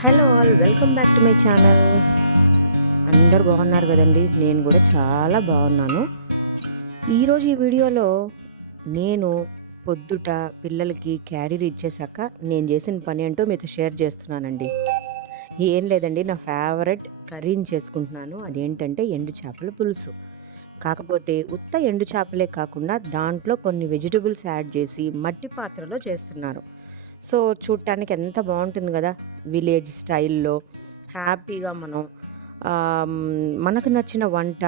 Hello all welcome back to my channel. అందరు బాగున్నారు కదండి? నేను కూడా చాలా బాగున్నాను. ఈరోజు ఈ వీడియోలో నేను పొద్దుట పిల్లలకి క్యారీర్ ఇచ్చేసాక నేను చేసిన పని అంటూ మీతో షేర్ చేస్తున్నానండి. ఏం లేదండి నా ఫేవరెట్ కర్రీని చేసుకుంటున్నాను. అదేంటంటే ఎండు చేపల పులుసు. కాకపోతే ఉత్త ఎండు చేపలే కాకుండా దాంట్లో కొన్ని వెజిటబుల్స్ యాడ్ చేసి మట్టి పాత్రలో చేస్తున్నారు. సో చూడటానికి ఎంత బాగుంటుంది కదా విలేజ్ స్టైల్లో. హ్యాపీగా మనం మనకు నచ్చిన వంట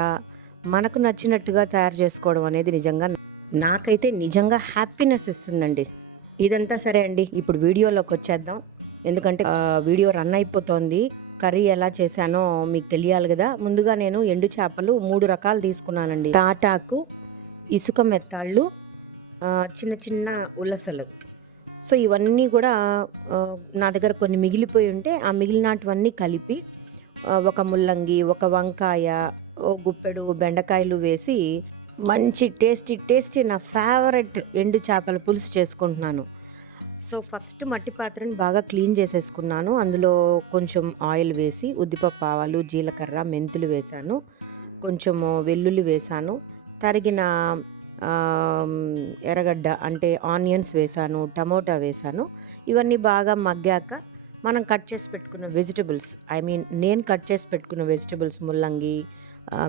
మనకు నచ్చినట్టుగా తయారు చేసుకోవడం అనేది నిజంగా నాకైతే నిజంగా హ్యాపీనెస్ ఇస్తుందండి. ఇదంతా సరే అండి ఇప్పుడు వీడియోలోకి వచ్చేద్దాం. ఎందుకంటే వీడియో రన్ అయిపోతోంది. కర్రీ ఎలా చేశానో మీకు తెలియాలి కదా. ముందుగా నేను ఎండు చేపలు మూడు రకాలు తీసుకున్నానండి. తాటాకు ఇసుక మెత్తాళ్ళు చిన్న చిన్న ఉలసలు. సో ఇవన్నీ కూడా నా దగ్గర కొన్ని మిగిలిపోయి ఉంటే ఆ మిగిలినటువన్నీ కలిపి ఒక ముల్లంగి ఒక వంకాయ ఓ గుప్పెడు బెండకాయలు వేసి మంచి టేస్టీ టేస్టీ నా ఫేవరెట్ ఎండు చేపల పులుసు చేసుకుంటున్నాను. సో ఫస్ట్ మట్టి పాత్రని బాగా క్లీన్ చేసేసుకున్నాను. అందులో కొంచెం ఆయిల్ వేసి ఉద్దిపప్పు ఆవాలు జీలకర్ర మెంతులు వేశాను కొంచెము వెల్లుల్లి వేశాను తరిగిన ఎర్రగడ్డ అంటే ఆనియన్స్ వేసాను టమోటా వేసాను. ఇవన్నీ బాగా మగ్గాక మనం కట్ చేసి పెట్టుకున్న వెజిటబుల్స్ ఐ మీన్ నేను కట్ చేసి పెట్టుకున్న వెజిటబుల్స్ ముల్లంగి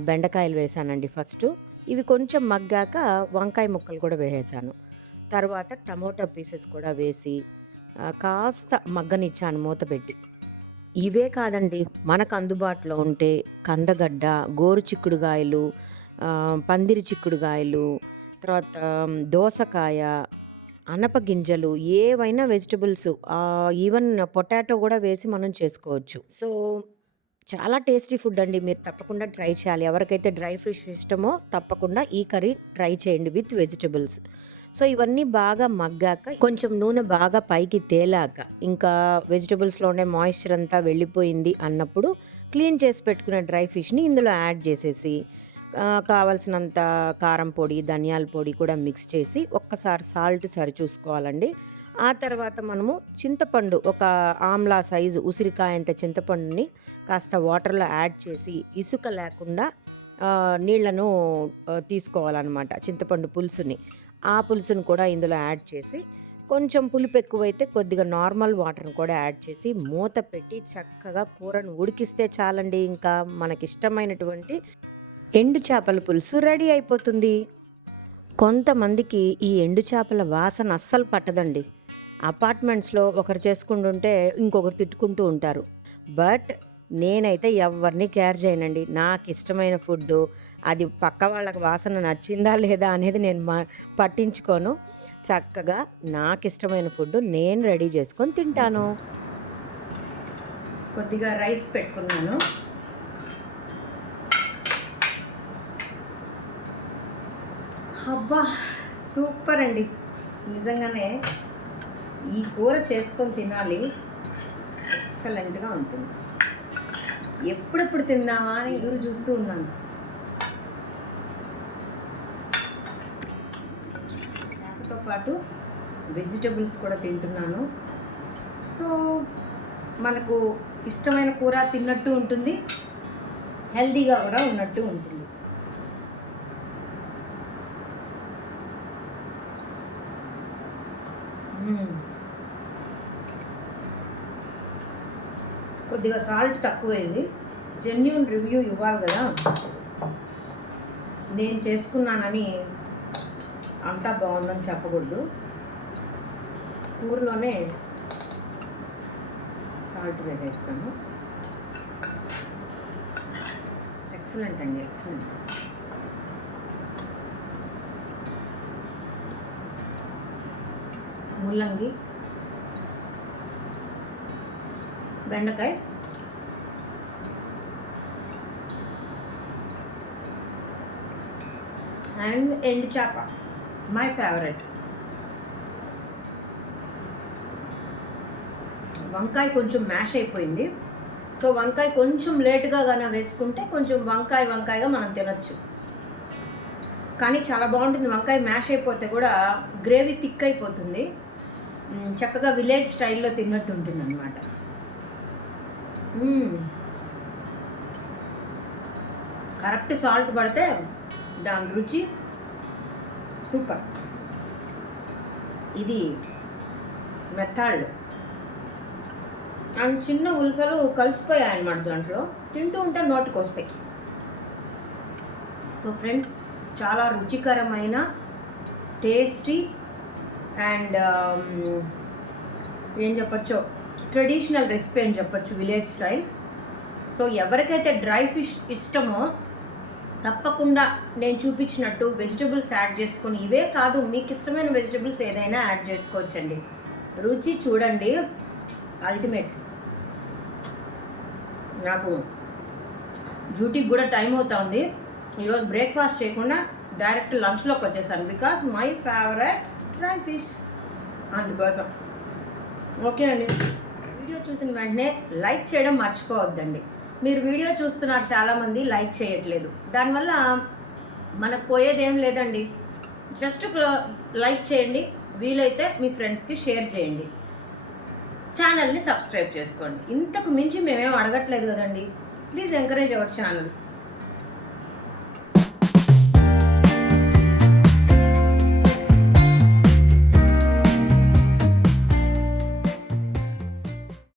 బెండకాయలు వేసానండి ఫస్ట్. ఇవి కొంచెం మగ్గాక వంకాయ ముక్కలు కూడా వేసేసాను. తర్వాత టమోటా పీసెస్ కూడా వేసి కాస్త మగ్గనిచ్చాను మూత పెట్టి. ఇవే కాదండి మనకు అందుబాటులో ఉంటే కందగడ్డ గోరు చిక్కుడుగాయలు పందిరి చిక్కుడుగాయలు తర్వాత దోసకాయ అనప గింజలు ఏవైనా వెజిటబుల్స్ ఈవెన్ పొటాటో కూడా వేసి మనం చేసుకోవచ్చు. సో చాలా టేస్టీ ఫుడ్ అండి. మీరు తప్పకుండా ట్రై చేయాలి. ఎవరికైతే డ్రై ఫిష్ ఇష్టమో తప్పకుండా ఈ కర్రీ ట్రై చేయండి విత్ వెజిటబుల్స్. సో ఇవన్నీ బాగా మగ్గాక కొంచెం నూనె బాగా పైకి తేలాక ఇంకా వెజిటబుల్స్లోనే మాయిశ్చర్ అంతా వెళ్ళిపోయింది అన్నప్పుడు క్లీన్ చేసి పెట్టుకున్న డ్రై ఫిష్ని ఇందులో యాడ్ చేసేసి కావలసినంత కారం పొడి ధనియాల పొడి కూడా మిక్స్ చేసి ఒక్కసారి సాల్ట్ సరి చూసుకోవాలండి ఆ తర్వాత మనము చింతపండు ఒక ఆమ్లా సైజు ఉసిరికాయంత చింతపండుని కాస్త వాటర్లో యాడ్ చేసి ఇసుక లేకుండా నీళ్ళను తీసుకోవాలన్నమాట చింతపండు పులుసుని. ఆ పులుసుని కూడా ఇందులో యాడ్ చేసి కొంచెం పులుపు ఎక్కువైతే కొద్దిగా నార్మల్ వాటర్ని కూడా యాడ్ చేసి మూత పెట్టి చక్కగా కూరను ఉడికిస్తే చాలండి. ఇంకా మనకిష్టమైనటువంటి ఎండు చేపల పులుసు రెడీ అయిపోతుంది. కొంతమందికి ఈ ఎండు చేపల వాసన అస్సలు పట్టదండి. అపార్ట్మెంట్స్లో ఒకరు చేసుకుంటుంటే ఇంకొకరు తిట్టుకుంటూ ఉంటారు. బట్ నేనైతే ఎవరిని కేర్ చేయనండి. నాకు ఇష్టమైన ఫుడ్ అది పక్క వాళ్ళకి వాసన నచ్చిందా లేదా అనేది నేను మా పట్టించుకోను. చక్కగా నాకు ఇష్టమైన ఫుడ్ నేను రెడీ చేసుకొని తింటాను. కొద్దిగా రైస్ పెట్టుకున్నాను. అబ్బా సూపర్ అండి. నిజంగానే ఈ కూర చేసుకొని తినాలి. ఎక్సలెంట్గా ఉంటుంది. ఎప్పుడెప్పుడు తిందామా అని ఎదురు చూస్తూ ఉన్నాను. దాంతో పాటు వెజిటబుల్స్ కూడా తింటున్నాను. సో మనకు ఇష్టమైన కూర తిన్నట్టు ఉంటుంది. హెల్దీగా కూడా ఉన్నట్టు ఉంటుంది. కొద్దిగా సాల్ట్ తక్కువైంది. జెన్యున్ రివ్యూ ఇవ్వాలి కదా. నేను చేసుకున్నానని అంతా బాగుందని చెప్పకూడదు. కూరలోనే సాల్ట్ వేసేస్తాను. ఎక్సలెంట్ అండి ఎక్సలెంట్ ముల్లంగి బెండకాయ అండ్ ఎండు చేప మై ఫేవరెట్. వంకాయ కొంచెం మ్యాష్ అయిపోయింది. సో వంకాయ కొంచెం లేటుగా కానీ వేసుకుంటే కొంచెం వంకాయ వంకాయగా మనం తినచ్చు. కానీ చాలా బాగుంటుంది. వంకాయ మ్యాష్ అయిపోతే కూడా గ్రేవీ థిక్ అయిపోతుంది. చక్కగా విలేజ్ స్టైల్లో తిన్నట్టు ఉంటుంది అనమాట కరెక్ట్ సాల్ట్ పడితే దాని రుచి సూపర్. ఇది మెత్తాళ్ళు అండ్ చిన్న ఉలసలు కలిసిపోయాయి అనమాట దాంట్లో. తింటూ ఉంటే నోటికి వస్తాయి సో ఫ్రెండ్స్ చాలా రుచికరమైన టేస్టీ అండ్ um, ఏం చెప్పచ్చు? ట్రెడిషనల్ రెసిపీ అని చెప్పచ్చు విలేజ్ స్టైల్. సో ఎవరికైతే డ్రై ఫిష్ ఇష్టమో తప్పకుండా నేను చూపించినట్టు వెజిటబుల్స్ యాడ్ చేసుకొని ఇవే కాదు మీకు ఇష్టమైన వెజిటబుల్స్ ఏదైనా యాడ్ చేసుకోవచ్చండి. రుచి చూడండి అల్టిమేట్ నాకు డ్యూటీకి కూడా టైం అవుతుంది. ఈరోజు బ్రేక్ఫాస్ట్ చేయకుండా డైరెక్ట్ లంచ్లోకి వచ్చేసాను because my favourite dry fish. అందుకోసం. ఓకే అండి. వీడియో చూసిన వెంటనే లైక్ చేయడం మర్చిపోవద్దండి. మీరు వీడియో చూస్తున్నారు చాలామంది లైక్ చేయట్లేదు. దానివల్ల మనకు పోయేది ఏం లేదండి. జస్ట్ లైక్ చేయండి. వీలైతే మీ ఫ్రెండ్స్కి షేర్ చేయండి. ఛానల్ని సబ్స్క్రైబ్ చేసుకోండి. ఇంతకు మించి మేమేం అడగట్లేదు కదండి. Please encourage our channel.